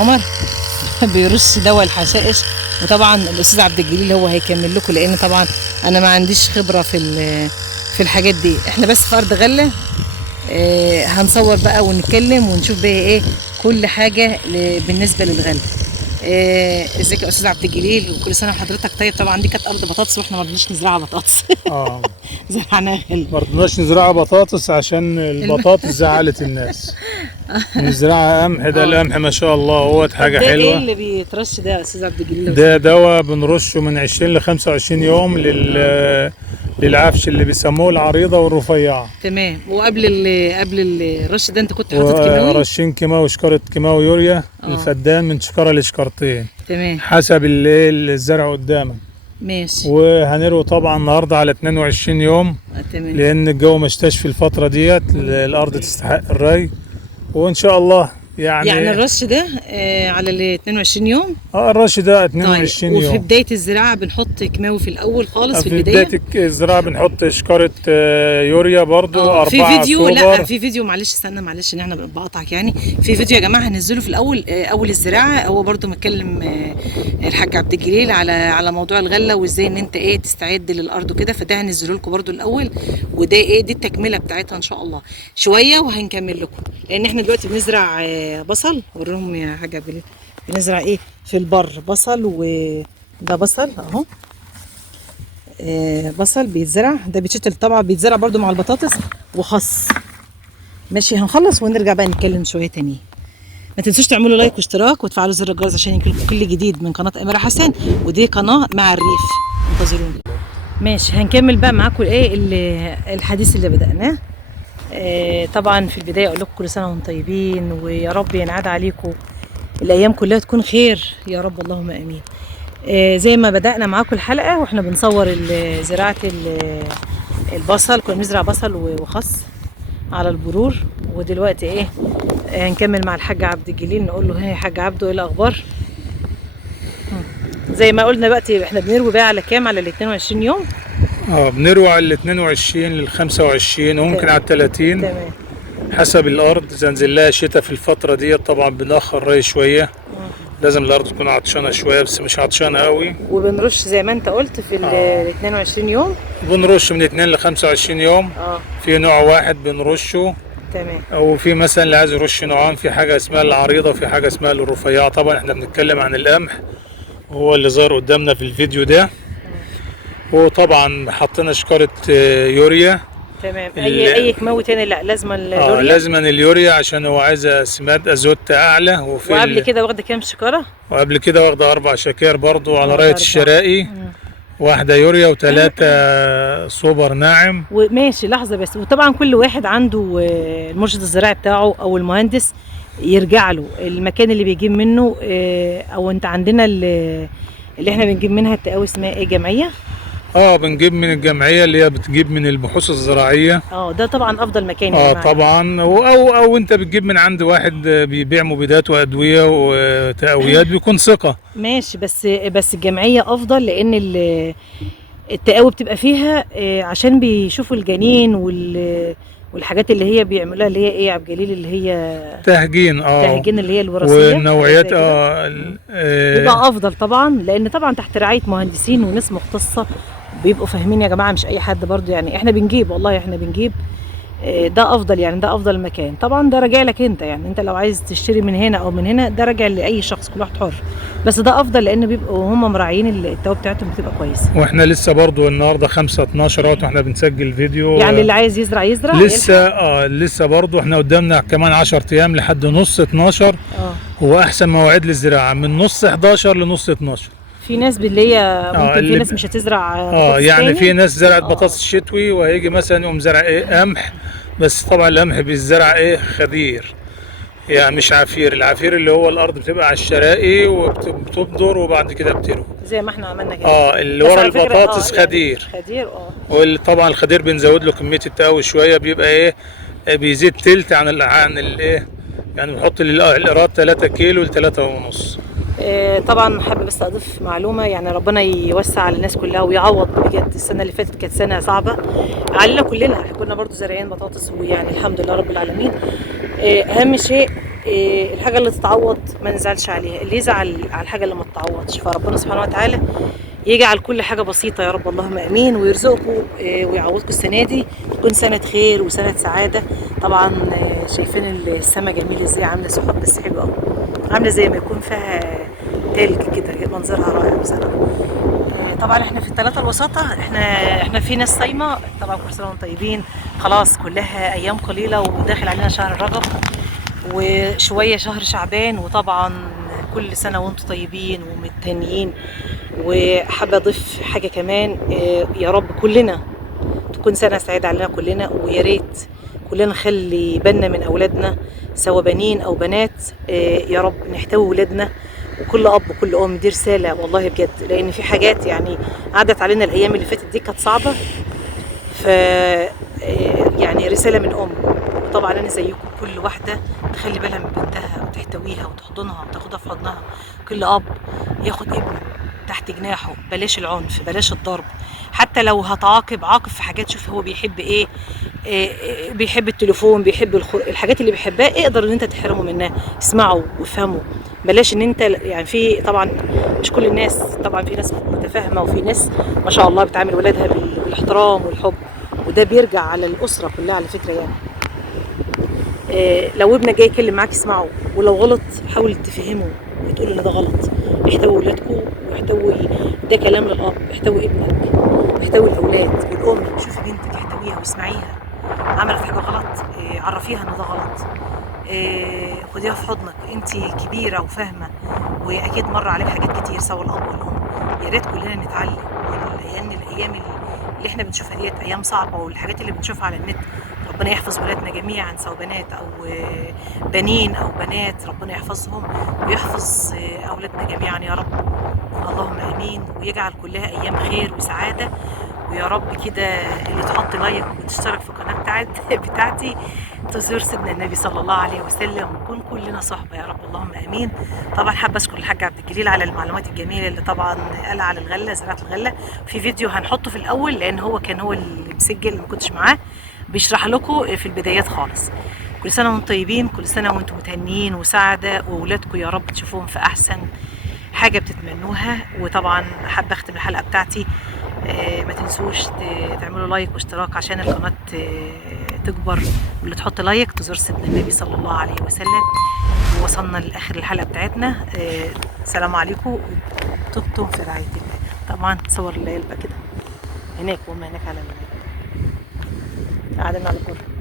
عمر بيرش دواء الحشائش. وطبعا الاستاذ عبد الجليل هو هيكمل لكم، لان طبعا انا ما عنديش خبره في الحاجات دي. احنا بس في ارض غله. هنصور بقى ونتكلم ونشوف بقى ايه كل حاجه بالنسبه للغله. ازيك يا استاذ عبد الجليل، وكل سنه وحضرتك طيب. طبعا دي كانت ارض بطاطس واحنا ما رضيناش نزرعها بطاطس. اه زرعناها غله. ما رضناش نزرعها بطاطس عشان البطاطس زعلت الناس. نزرعها قمح. ده القمح ما شاء الله هو حاجه ده حلوه. ايه اللي بيترش ده يا استاذ عبد الجليل؟ ده دواء بنرشه من 20 ل 25 يوم للعفش اللي بيسموه العريضه والرفيعه. تمام. قبل الرش ده انت كنت حاطط كيماوي؟ ورشين كيماوي، شكاره كيماوي يوريا الفدان من شكاره لشكارتين تمام حسب الزرع قدامك. ماشي. وهنروي طبعا النهارده على 22 يوم تمام. لان الجو مشتاش في الفتره ديت، الارض تستحق الري. وان شاء الله يعني الرش ده على ال 22 يوم؟ الرش ده 22 طيب. يوم. وفي بداية الزراعة بنحط كيماوي في الأول خالص في البداية؟ في بداية الزراعة بنحط شكارة يوريا برضو 4 في فيديو سوبر. لا في فيديو، معلش استنى، معلش ان احنا بقطعك يعني. في فيديو يا جماعة هنزله في الأول أول الزراعة. هو برضو متكلم الحاج عبد الجليل على موضوع الغلة وازاي ان انت تستعد للأرض وكده، فده هنزله لكم برضو الأول. وده دي التكملة بتاعتها ان شاء الله شوية وهنكمل لكم. لأن احنا دلوقتي بنزرع بصل. وريهم يا حاج عبد الجليل بنزرع في البر بصل. وده بصل اهو. بصل بيتزرع، ده بيتشتل طبعا، بيتزرع برضو مع البطاطس وخس. ماشي هنخلص ونرجع بقى نتكلم شويه تاني. ما تنسوش تعملوا لايك واشتراك وتفعلوا زر الجرس عشان يجيلكم كل جديد من قناه اميره حسن. ودي قناه مع الريف، انتظرونا. ماشي هنكمل بقى معاكم الحديث اللي بدأناه. طبعا في البدايه اقول لكم كل سنه وانتم طيبين، ويا رب ينعاد عليكم الايام كلها تكون خير يا رب، اللهم امين. زي ما بدأنا معاكم الحلقه واحنا بنصور زراعه البصل. كنا بنزرع بصل وخس على البرور. ودلوقتي هنكمل مع الحاج عبد الجليل، نقول له يا حاج عبده ايه الاخبار. زي ما قلنا دلوقتي احنا بنروي بقى على كام؟ على ال 22 يوم. بنروي على ال 22 لل 25 وممكن على ال 30. تمام. حسب الارض، اذا نزل لها شتاء في الفتره دي طبعا بنأخر ري شويه. لازم الارض تكون عطشانه شويه بس مش عطشانه قوي. وبنرش زي ما انت قلت في ال 22 يوم. بنرش من 2 ل 25 يوم. في نوع واحد بنرشه. تمام. او في مثلا اللي عايز يرش نوعان، في حاجه اسمها العريضه وفي حاجه اسمها الرفيعه. طبعا احنا بنتكلم عن القمح وهو اللي ظهر قدامنا في الفيديو ده. وطبعا حطينا شكاره يوريا. تمام. اي كيماوي تاني؟ لا لازم اليوريا. لازم اليوريا عشان هو عايز سماد ازوت اعلى. وقبل كده واخده كام شكاره؟ وقبل كده واخده 4 شكاير برضو على رايه الشرائي. واحدة يوريا و3 سوبر ناعم. وماشي لحظه بس. وطبعا كل واحد عنده المرشد الزراعي بتاعه او المهندس يرجع له المكان اللي بيجيب منه. او انت عندنا اللي احنا بنجيب منها التقاوي اسمها ايه؟ جمعيه. بنجيب من الجمعيه اللي هي بتجيب من البحوث الزراعيه. ده طبعا افضل مكان يا جماعه. طبعا. او انت بتجيب من عند واحد بيبيع مبيدات وادويه وتقويات بيكون ثقه. ماشي. بس الجمعيه افضل، لان التقاوي بتبقى فيها عشان بيشوفوا الجنين والحاجات اللي هي بيعملوها اللي هي ايه يا عبد الجليل؟ اللي هي تهجين. تهجين اللي هي الوراثيه والنوعيات بيبقى افضل طبعا، لان طبعا تحت رعايه مهندسين وناس مختصه بيبقوا فاهمين يا جماعه، مش اي حد برضو يعني. احنا بنجيب، والله احنا بنجيب. ده افضل يعني، ده افضل مكان. طبعا ده راجع لك انت يعني، انت لو عايز تشتري من هنا او من هنا ده راجع لاي شخص، كل واحد حر. بس ده افضل لان بيبقوا هم مراعيين التقوى بتاعتهم بتبقى كويسه. واحنا لسه برضو النهارده 5/12 واحنا بنسجل فيديو. يعني اللي عايز يزرع لسه برضو احنا قدامنا كمان 10 ايام لحد نص 12. هو احسن مواعيد للزراعه من نص 11 لنص 12. في ناس اللي هي ممكن في ناس مش هتزرع يعني في ناس زرعت بطاطس شتوي وهيجي مثلا يقوم زرع قمح. بس طبعا القمح بيزرع خدير، يعني مش عفير. العفير اللي هو الارض بتبقى على الشرائي وبتبذر وبعد كده بتروي زي ما احنا عملنا كده. اللي ورا البطاطس خدير. خدير. وطبعا الخدير بنزود له كميه التقوي شويه، بيبقى بيزيد تلت عن يعني بنحط الايراد 3 كيلو ل 3.5. طبعا حابه بس اضيف معلومه، يعني ربنا يوسع على الناس كلها ويعوض بجد. السنه اللي فاتت كانت سنه صعبه علينا كلنا، كنا برضو زارعين بطاطس ويعني الحمد لله رب العالمين. اهم شيء الحاجة اللي تتعوض ما نزعلش عليها، اللي يزعل على الحاجة اللي ما تتعوضش. فربنا سبحانه وتعالى يجعل كل حاجة بسيطة يا رب، اللهم امين، ويرزقكم ويعوضكم السنة دي تكون سنة خير وسنة سعادة. طبعا شايفين السما جميل ازاي، عاملة سحب بس حلوة قوي، عاملة زي ما يكون فيها تلج كده، منظرها رائع بصراحة. طبعا احنا في الثلاثة الوسطى، احنا في ناس صايمة طبعا، كل سنة وانتم طيبين. خلاص كلها ايام قليلة وداخل علينا شهر رجب وشوية شهر شعبان، وطبعا كل سنة وانتم طيبين ومتهنيين. وحابة اضيف حاجة كمان، يا رب كلنا تكون سنة سعيدة علينا كلنا، ويا ريت كلنا نخلي بالنا من اولادنا سواء بنين او بنات. يا رب نحتوي ولادنا، وكل اب وكل ام، دي رسالة والله بجد، لان في حاجات يعني عدت علينا الايام اللي فاتت دي كانت صعبة. ف يعني رسالة من ام، وطبعا انا زيكم كل واحدة تخلي بالها من بنتها وتحتويها وتحضنها وتاخدها في حضنها. كل اب ياخد ابنه تحت جناحه، بلاش العنف، بلاش الضرب. حتى لو هتعاقب، عاقب في حاجات، شوف هو بيحب ايه. بيحب التليفون، بيحب الحاجات اللي بيحبها، اقدر ان انت تحرمه منها، اسمعه وافهمه. بلاش ان انت يعني، في طبعا مش كل الناس، طبعا في ناس متفاهمه وفي ناس ما شاء الله بتعامل ولادها بالاحترام والحب، وده بيرجع على الاسره كلها على فكره يعني. لو ابنك جاي يتكلم معاك اسمعه، ولو غلط حاول تفهمه وتقول ان ده غلط. احتوي ولادكم واحتوي، ده كلام للاب، احتوي ابنك واحتوي الاولاد والام. شوفي بنتك احتويها واسمعيها، عملت حاجه غلط عرفيها ان ده غلط. خديها في حضنك، انت كبيره وفاهمه، واكيد مر عليك حاجات كتير سواء الاب والام. يا ريت كلنا نتعلم، الايام اللي احنا بنشوفها ديت ايام صعبه، والحاجات اللي بنشوفها على النت. ربنا يحفظ ولادنا جميعا سواء بنات او بنين او بنات، ربنا يحفظهم ويحفظ اولادنا جميعا يا رب، اللهم امين. ويجعل كلها ايام خير وسعاده. ويا رب كده اللي تحط لايك وتشترك في القناه بتاعتي تزور سيدنا النبي صلى الله عليه وسلم، ونكون كلنا صحبه يا رب، اللهم امين. طبعا حابه اشكر الحاج عبد الجليل على المعلومات الجميله اللي طبعا قال على الغله، زراعه الغله. في فيديو هنحطه في الاول، لان هو كان هو اللي مسجل، ما كنتش معاه، بيشرح لكم في البدايات خالص. كل سنه وانتم طيبين، كل سنه وانتم متهنيين وسعداء، واولادكم يا رب تشوفوهم في احسن حاجه بتتمنوها. وطبعا حابه اختم الحلقه بتاعتي، ما تنسوش تعملوا لايك واشتراك عشان القناه تكبر، واللي تحط لايك تزور سيدنا النبي صلى الله عليه وسلم. ووصلنا لاخر الحلقه بتاعتنا. سلام عليكم، دمتم في رعايه الله. طبعا صور العلبه كده هناك، وما هناك على قاعدين على الكرة.